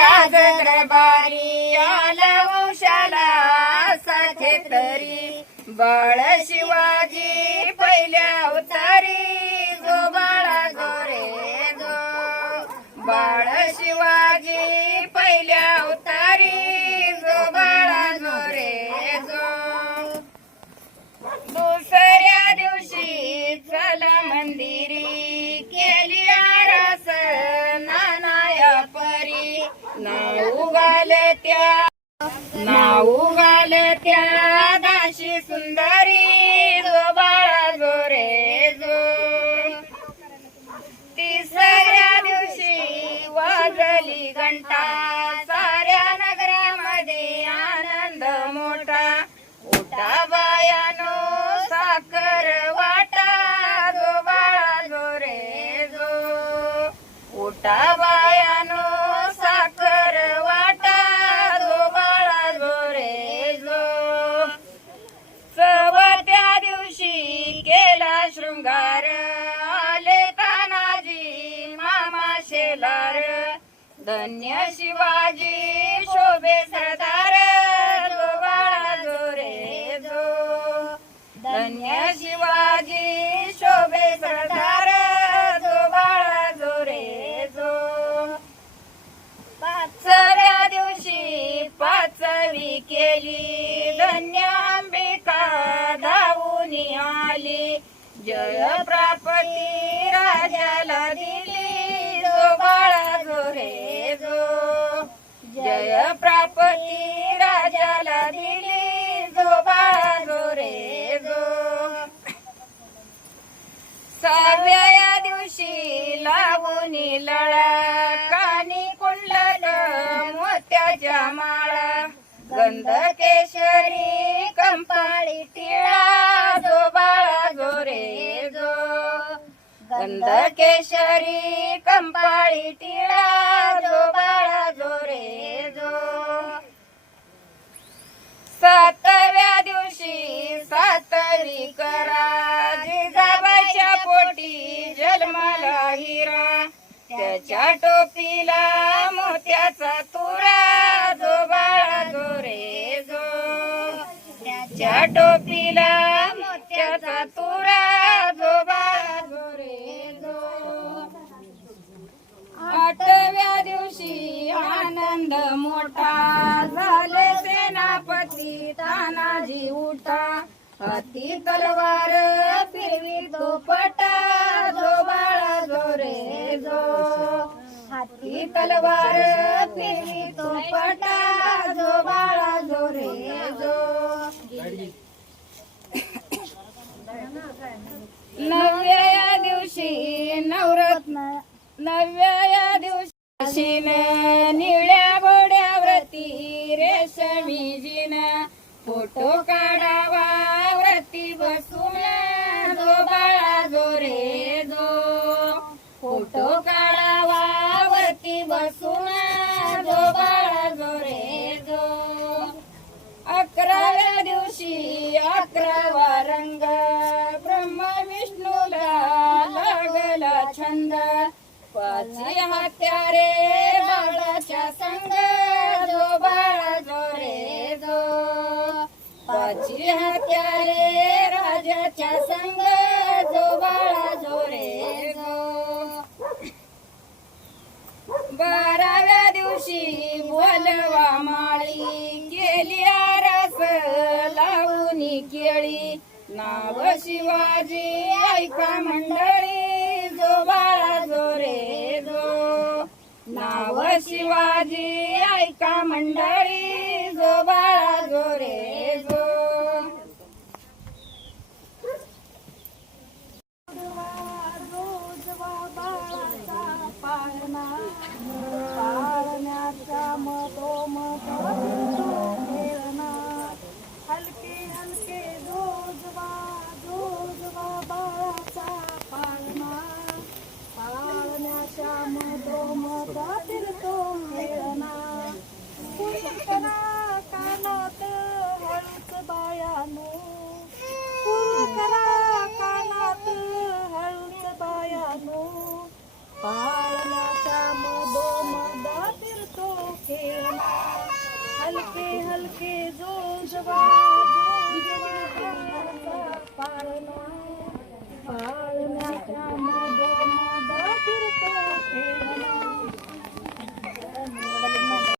दरबारी आला उशाला साथे तरी बाळशी नाऊ घाल त्या नाऊ घाल त्या दाशी सुंदरी जो बाळा जो रे जो. तिसऱ्या दिवशी वाजली घंटा साऱ्या नगरामध्ये आनंद मोठा. उठा बायानो साखर वाटा जो बाळा जो रे जो. उठा बायानो धन्य शिवाजी शोभे सरदार जो बाळा जो रे जो. धन्य शिवाजी शोभे सरदार जो बाळा जो रे जो. पाचव्या दिवशी पाचवी केली धन्य अंबिका धावून आली. जय प्रापती राजाला दिली. रे जो जय प्रापती राजाला दिली जो बाजो रे जो. सहाव्या दिवशी लावून लळा कानी कुंडल मोत्याच्या माळा गंध केशरी कंपाळी कंद केशरी कंपाळी टिळा जो बाळा जो रे जो. सातव्या दिवशी सातवी करा जिजाबाईच्या पोटी जन्माला हिरा. त्याच्या टोपीला मोत्याचा तुरा जो बाळा जो रे जो. त्याच्या टोपीला मोत्याचा तुरा आनंद मोठा झाले सेनापती तानाजी उठा. अति तलवार फिरवी तो पटा जो बाळा जो रे जो. हाती तलवार फिरवी तो पटा जो बाळा जो रे जो. नवव्या दिवशी नवरत्न नव्या दिवशी निळ्या घोड्यावरती रेशमी जिन फोटो काढावा. पाची हत्यारे बाळाच्या संग जो बाळा जो रे जो. हत्या रे राजाच्या संग जो बाळा जो रे जो. बाराव्या दिवशी बोलवा माळी गेली आरस लावून केळी. नाव शिवाजी ऐका मंडळी. शिवाजी ऐका मंडळी. शंकरा कानात हळूच बायानो